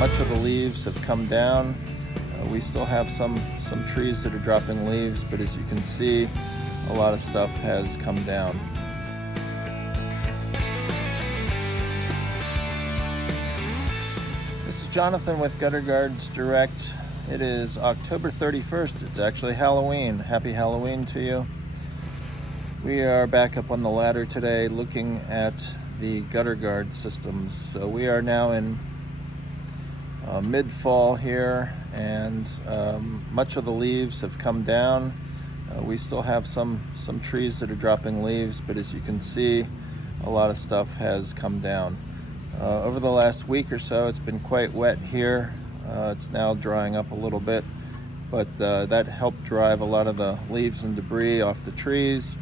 Much of the leaves have come down. We still have some trees that are dropping leaves, but as you can see, a lot of stuff has come down. This is Jonathan with Gutter Guards Direct. It is October 31st. It's actually Halloween. Happy Halloween to you. We are back up on the ladder today looking at the gutter guard systems. So we are now in mid-fall here, and much of the leaves have come down. We still have some trees that are dropping leaves, but as you can see, a lot of stuff has come down. Over the last week or so, it's been quite wet here. It's now drying up a little bit, but that helped drive a lot of the leaves and debris off the trees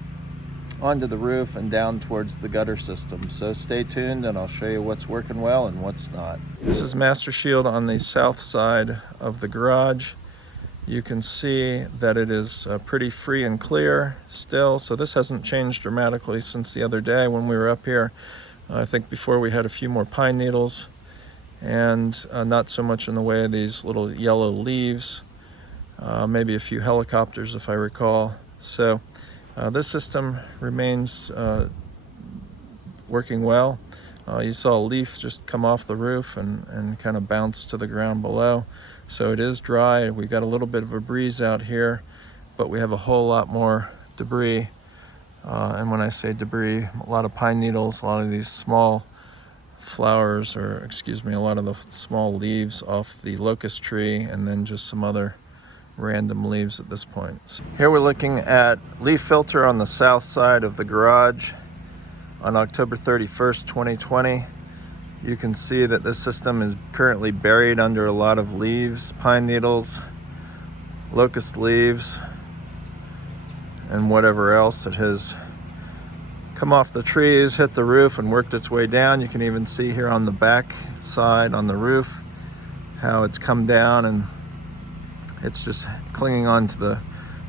onto the roof and down towards the gutter system. So stay tuned and I'll show you what's working well and what's not. This is MasterShield on the south side of the garage. You can see that it is pretty free and clear still, so this hasn't changed dramatically since the other day when we were up here. I think before we had a few more pine needles and not so much in the way of these little yellow leaves, maybe a few helicopters if I recall. So this system remains working well. You saw a leaf just come off the roof and kind of bounce to the ground below. So it is dry. We got a little bit of a breeze out here, but we have a whole lot more debris. And when I say debris, a lot of pine needles, a lot of these small flowers, or excuse me, a lot of the small leaves off the locust tree, and then just some other random leaves at this point. Here we're looking at LeafFilter on the south side of the garage on October 31st, 2020. You can see that this system is currently buried under a lot of leaves, pine needles, locust leaves, and whatever else that has come off the trees, hit the roof, and worked its way down. You can even see here on the back side on the roof how it's come down, and it's just clinging on to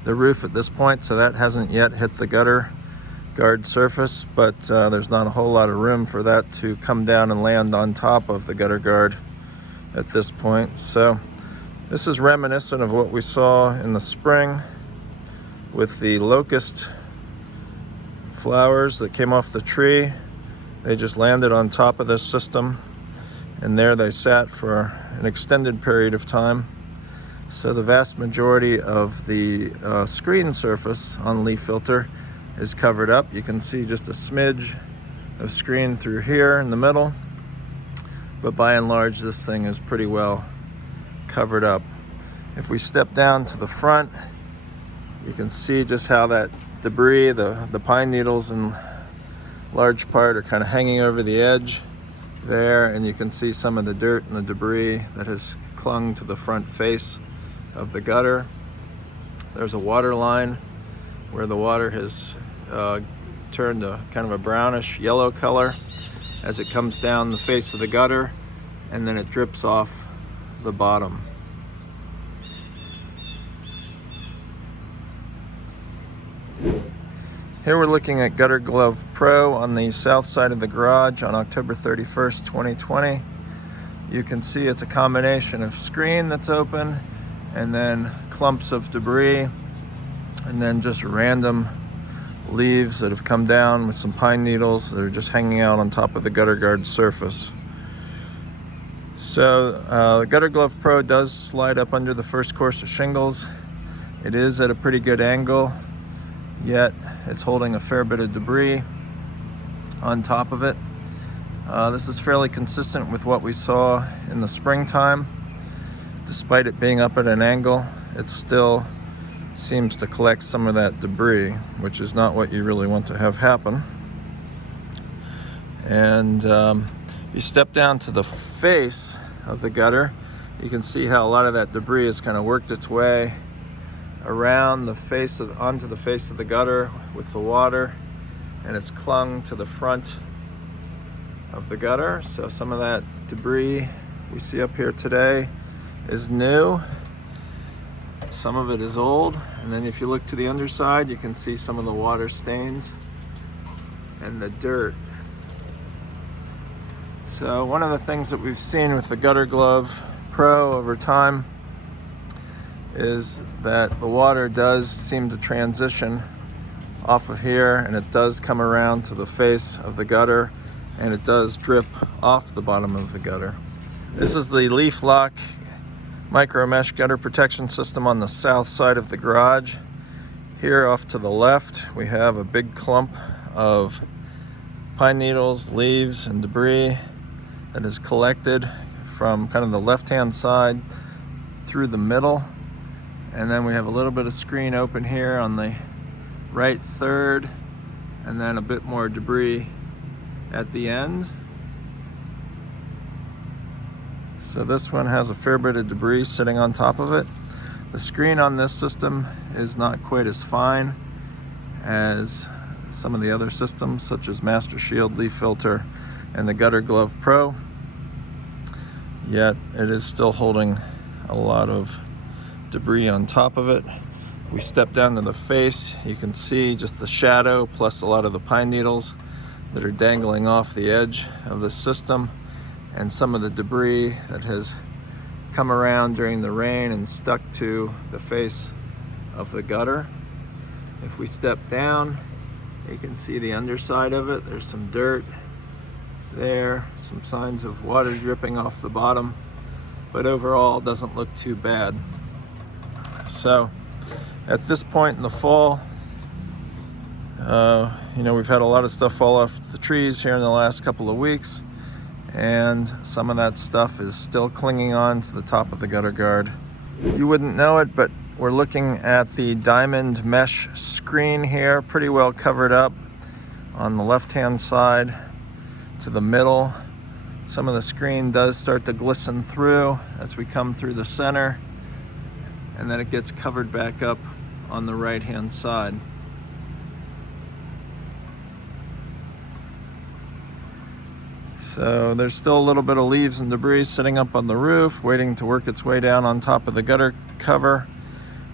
the roof at this point, so that hasn't yet hit the gutter guard surface, but there's not a whole lot of room for that to come down and land on top of the gutter guard at this point. So this is reminiscent of what we saw in the spring with the locust flowers that came off the tree. They just landed on top of this system, and there they sat for an extended period of time. So the vast majority of the screen surface on LeafFilter is covered up. You can see just a smidge of screen through here in the middle, but by and large this thing is pretty well covered up. If we step down to the front, you can see just how that debris, the pine needles in large part, are kind of hanging over the edge there, and you can see some of the dirt and the debris that has clung to the front face of the gutter. There's a water line where the water has turned a kind of a brownish yellow color as it comes down the face of the gutter, and then it drips off the bottom. Here we're looking at Gutterglove Pro on the south side of the garage on October 31st, 2020. You can see it's a combination of screen that's open, and then clumps of debris, and then just random leaves that have come down with some pine needles that are just hanging out on top of the gutter guard surface. So the Gutterglove Pro does slide up under the first course of shingles. It is at a pretty good angle, yet it's holding a fair bit of debris on top of it. This is fairly consistent with what we saw in the springtime. Despite it being up at an angle, it still seems to collect some of that debris, which is not what you really want to have happen. And you step down to the face of the gutter, you can see how a lot of that debris has kind of worked its way around the face onto the face of the gutter with the water, and it's clung to the front of the gutter. So some of that debris we see up here today is new, some of it is old, and then if you look to the underside, you can see some of the water stains and the dirt. So one of the things that we've seen with the Gutterglove Pro over time is that the water does seem to transition off of here, and it does come around to the face of the gutter, and it does drip off the bottom of the gutter. This is the LeafLock micro mesh gutter protection system on the south side of the garage. Here off to the left, we have a big clump of pine needles, leaves, and debris that is collected from kind of the left-hand side through the middle. And then we have a little bit of screen open here on the right third, and then a bit more debris at the end. So this one has a fair bit of debris sitting on top of it. The screen on this system is not quite as fine as some of the other systems, such as MasterShield, LeafFilter, and the Gutterglove Pro, yet it is still holding a lot of debris on top of it. If we step down to the face, you can see just the shadow plus a lot of the pine needles that are dangling off the edge of the system, and some of the debris that has come around during the rain and stuck to the face of the gutter. If we step down, you can see the underside of it. There's some dirt there, some signs of water dripping off the bottom, but overall it doesn't look too bad. So at this point in the fall, we've had a lot of stuff fall off the trees here in the last couple of weeks, and some of that stuff is still clinging on to the top of the gutter guard. You wouldn't know it, but we're looking at the diamond mesh screen here, pretty well covered up on the left-hand side to the middle. Some of the screen does start to glisten through as we come through the center, and then it gets covered back up on the right-hand side. So there's still a little bit of leaves and debris sitting up on the roof, waiting to work its way down on top of the gutter cover.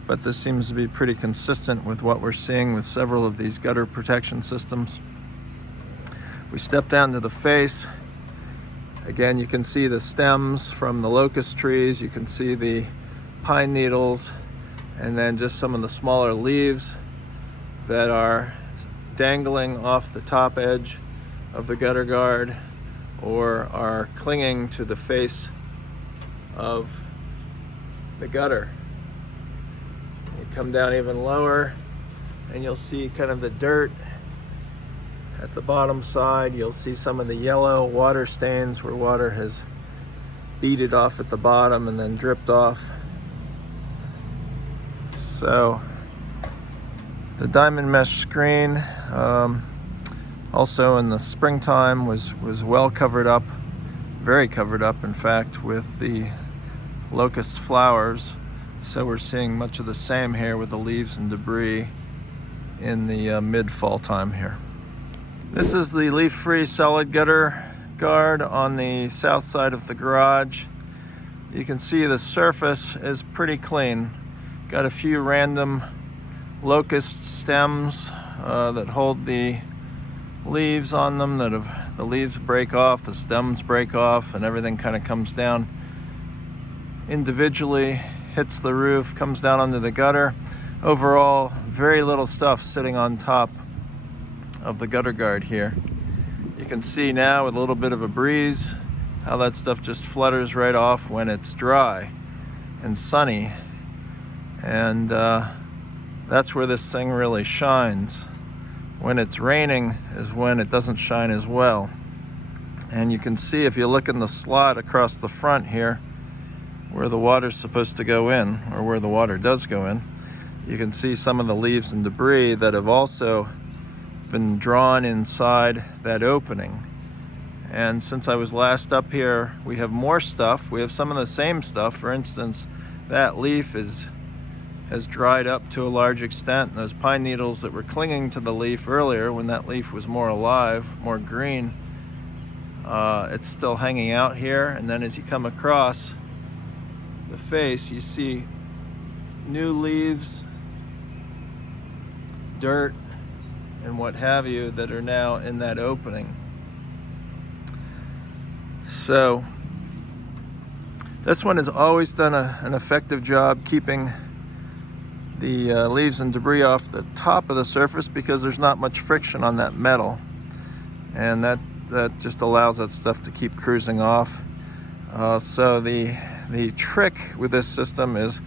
But this seems to be pretty consistent with what we're seeing with several of these gutter protection systems. If we step down to the face, again, you can see the stems from the locust trees, you can see the pine needles, and then just some of the smaller leaves that are dangling off the top edge of the gutter guard or are clinging to the face of the gutter. You come down even lower and you'll see kind of the dirt at the bottom side. You'll see some of the yellow water stains where water has beaded off at the bottom and then dripped off. So the diamond mesh screen, also in the springtime, was well covered up, very covered up in fact, with the locust flowers. So we're seeing much of the same here with the leaves and debris in the mid-fall time here. This is the LeaFree solid gutter guard on the south side of the garage. You can see the surface is pretty clean. Got a few random locust stems that hold the leaves on them, the leaves break off, the stems break off, and everything kind of comes down individually, hits the roof, comes down under the gutter. Overall, very little stuff sitting on top of the gutter guard here. You can see now with a little bit of a breeze how that stuff just flutters right off when it's dry and sunny, and that's where this thing really shines. When it's raining is when it doesn't shine as well. And you can see, if you look in the slot across the front here where the water's supposed to go in, or where the water does go in, you can see some of the leaves and debris that have also been drawn inside that opening. And since I was last up here, we have more stuff. We have some of the same stuff. For instance, that leaf has dried up to a large extent, and those pine needles that were clinging to the leaf earlier when that leaf was more alive, more green, it's still hanging out here. And then as you come across the face, you see new leaves, dirt, and what have you that are now in that opening. So this one has always done an effective job keeping the leaves and debris off the top of the surface because there's not much friction on that metal, and that just allows that stuff to keep cruising off. So the trick with this system is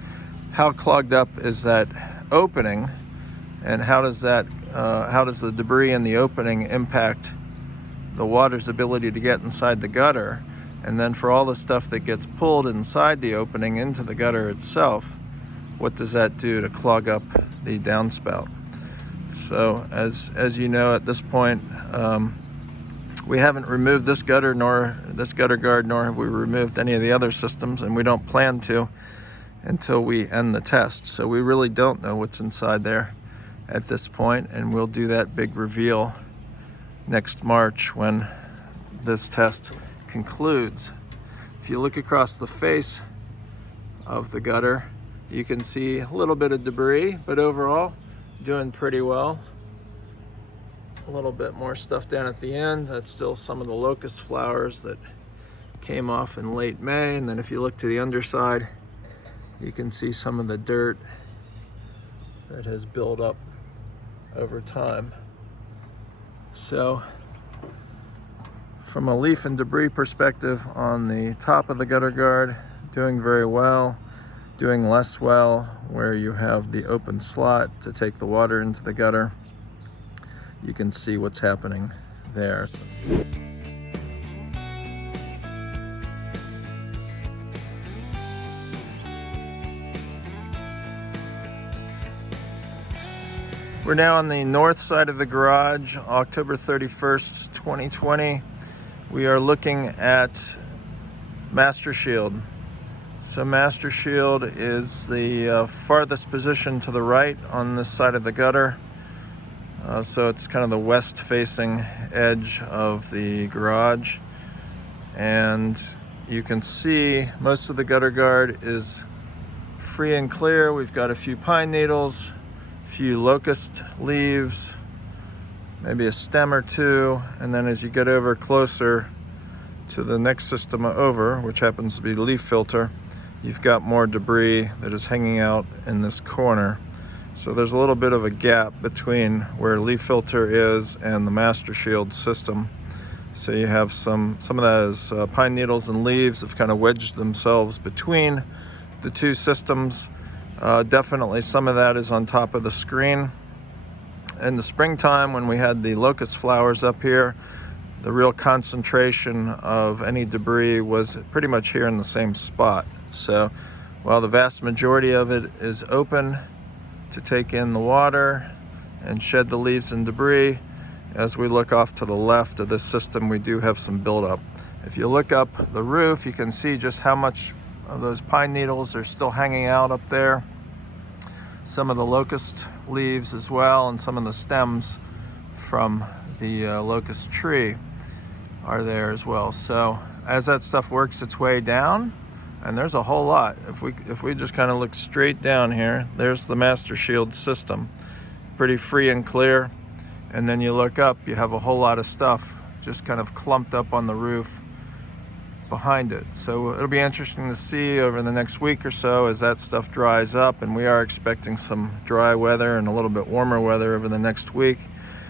how clogged up is that opening, and how does the debris in the opening impact the water's ability to get inside the gutter, and then for all the stuff that gets pulled inside the opening into the gutter itself, what does that do to clog up the downspout? So as you know, at this point, we haven't removed this gutter guard, nor have we removed any of the other systems, and we don't plan to until we end the test. So we really don't know what's inside there at this point, and we'll do that big reveal next March when this test concludes. If you look across the face of the gutter, you can see a little bit of debris, but overall doing pretty well. A little bit more stuff down at the end. That's still some of the locust flowers that came off in late May. And then if you look to the underside, you can see some of the dirt that has built up over time. So from a leaf and debris perspective, on the top of the gutter guard, doing very well. Doing less well where you have the open slot to take the water into the gutter. You can see what's happening there. We're now on the north side of the garage, October 31st, 2020. We are looking at MasterShield. So MasterShield is the farthest position to the right on this side of the gutter. So it's kind of the west-facing edge of the garage. And you can see most of the gutter guard is free and clear. We've got a few pine needles, a few locust leaves, maybe a stem or two. And then as you get over closer to the next system over, which happens to be LeafFilter, you've got more debris that is hanging out in this corner. So there's a little bit of a gap between where LeafFilter is and the MasterShield system. So you have some of that is pine needles and leaves have kind of wedged themselves between the two systems. Definitely some of that is on top of the screen. In the springtime, when we had the locust flowers up here, the real concentration of any debris was pretty much here in the same spot. So while the vast majority of it is open to take in the water and shed the leaves and debris, as we look off to the left of this system, we do have some buildup. If you look up the roof, you can see just how much of those pine needles are still hanging out up there. Some of the locust leaves as well, and some of the stems from the locust tree are there as well. So as that stuff works its way down, and there's a whole lot. If we just kind of look straight down here, there's the MasterShield system, pretty free and clear. And then you look up, you have a whole lot of stuff just kind of clumped up on the roof behind it. So it'll be interesting to see over the next week or so as that stuff dries up, and we are expecting some dry weather and a little bit warmer weather over the next week.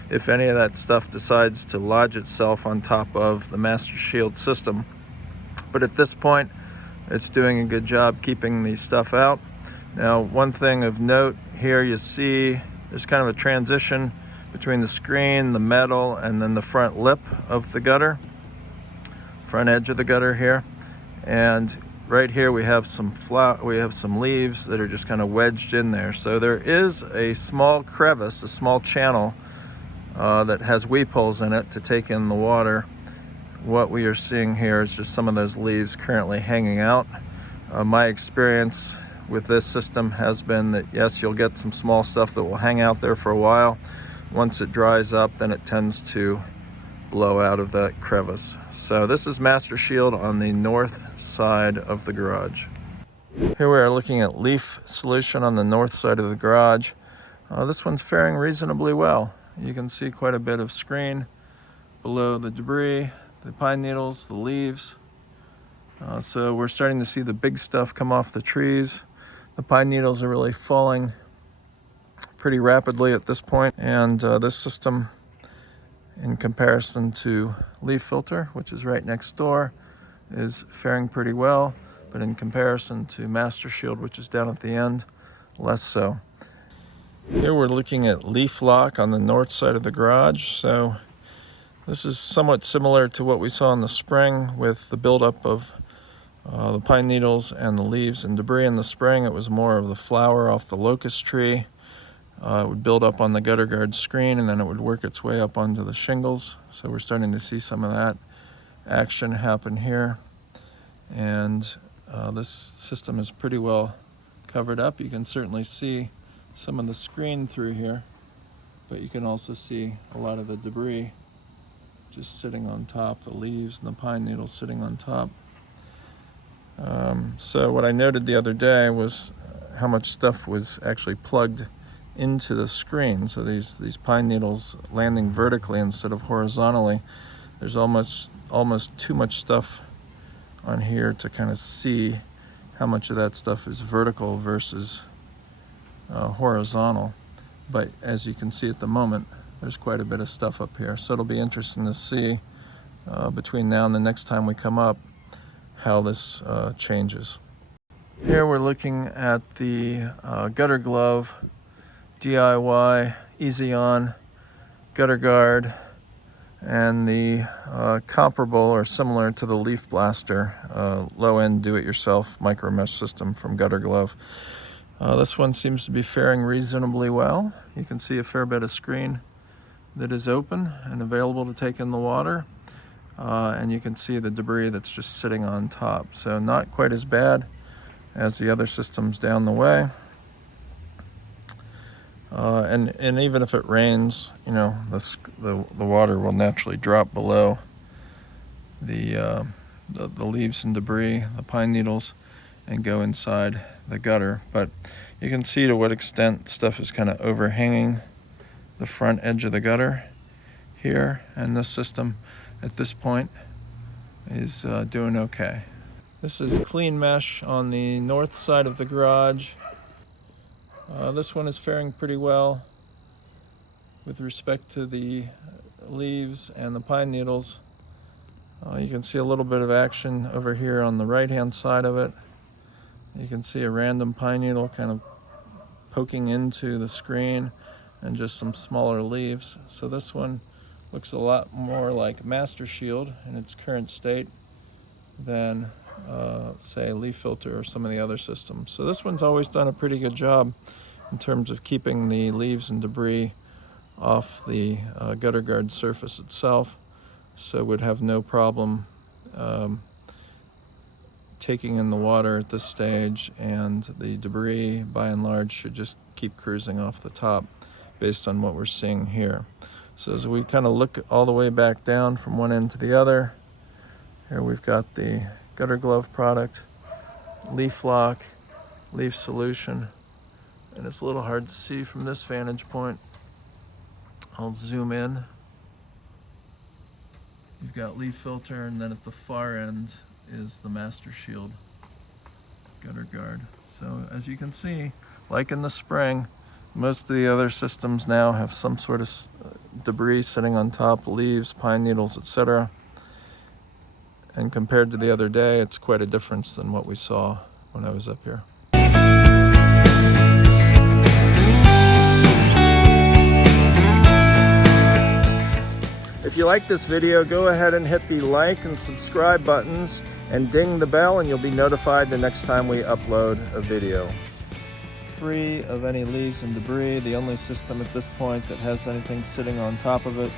If any of that stuff decides to lodge itself on top of the MasterShield system. But at this point, it's doing a good job keeping the stuff out. Now, one thing of note here, you see there's kind of a transition between the screen, the metal, and then the front lip of the gutter, front edge of the gutter here. And right here we have some leaves that are just kind of wedged in there. So there is a small crevice, a small channel that has weep holes in it to take in the water. What we are seeing here is just some of those leaves currently hanging out. My experience with this system has been that yes, you'll get some small stuff that will hang out there for a while. Once it dries up, then it tends to blow out of that crevice. So this is MasterShield on the north side of the garage. Here we are looking at leaf solution on the north side of the garage. This one's faring reasonably well. You can see quite a bit of screen below the debris. the pine needles, the leaves. So we're starting to see the big stuff come off the trees. The pine needles are really falling pretty rapidly at this point, and this system, in comparison to LeafFilter, which is right next door, is faring pretty well, but in comparison to MasterShield, which is down at the end, less so. Here we're looking at LeafLock on the north side of the garage. So this is somewhat similar to what we saw in the spring with the buildup of the pine needles and the leaves and debris. In the spring, it was more of the flower off the locust tree. It would build up on the gutter guard screen, and then it would work its way up onto the shingles. So we're starting to see some of that action happen here. And this system is pretty well covered up. You can certainly see some of the screen through here, but you can also see a lot of the debris just sitting on top, the leaves and the pine needles sitting on top. So what I noted the other day was how much stuff was actually plugged into the screen. So these pine needles landing vertically instead of horizontally, there's almost too much stuff on here to kind of see how much of that stuff is vertical versus horizontal. But as you can see at the moment, there's quite a bit of stuff up here. So it'll be interesting to see between now and the next time we come up how this changes. Here we're looking at the Gutterglove DIY Easy-on gutter guard, and the comparable or similar to the Leaf Blaster low-end do-it-yourself micro mesh system from Gutterglove. This one seems to be faring reasonably well. You can see a fair bit of screen that is open and available to take in the water, and you can see the debris that's just sitting on top. So not quite as bad as the other systems down the way. And even if it rains, you know, the water will naturally drop below the leaves and debris, the pine needles, and go inside the gutter. But you can see to what extent stuff is kind of overhanging the front edge of the gutter here, and this system at this point is doing okay. This is clean mesh on the north side of the garage. This one is faring pretty well with respect to the leaves and the pine needles. You can see a little bit of action over here on the right hand side of it. You can see a random pine needle kind of poking into the screen and just some smaller leaves. So this one looks a lot more like MasterShield in its current state than say LeafFilter or some of the other systems. So this one's always done a pretty good job in terms of keeping the leaves and debris off the gutter guard surface itself, so would have no problem taking in the water at this stage, and the debris by and large should just keep cruising off the top based on what we're seeing here. So as we kind of look all the way back down from one end to the other, here we've got the Gutterglove product, LeafLock, Leaf Solution, and it's a little hard to see from this vantage point. I'll zoom in. You've got LeafFilter, and then at the far end is the MasterShield gutter guard. So as you can see, like in the spring, most of the other systems now have some sort of debris sitting on top, leaves, pine needles, etc. And compared to the other day, it's quite a difference than what we saw when I was up here. If you like this video, go ahead and hit the like and subscribe buttons and ding the bell, and you'll be notified the next time we upload a video. Free of any leaves and debris. The only system at this point that has anything sitting on top of it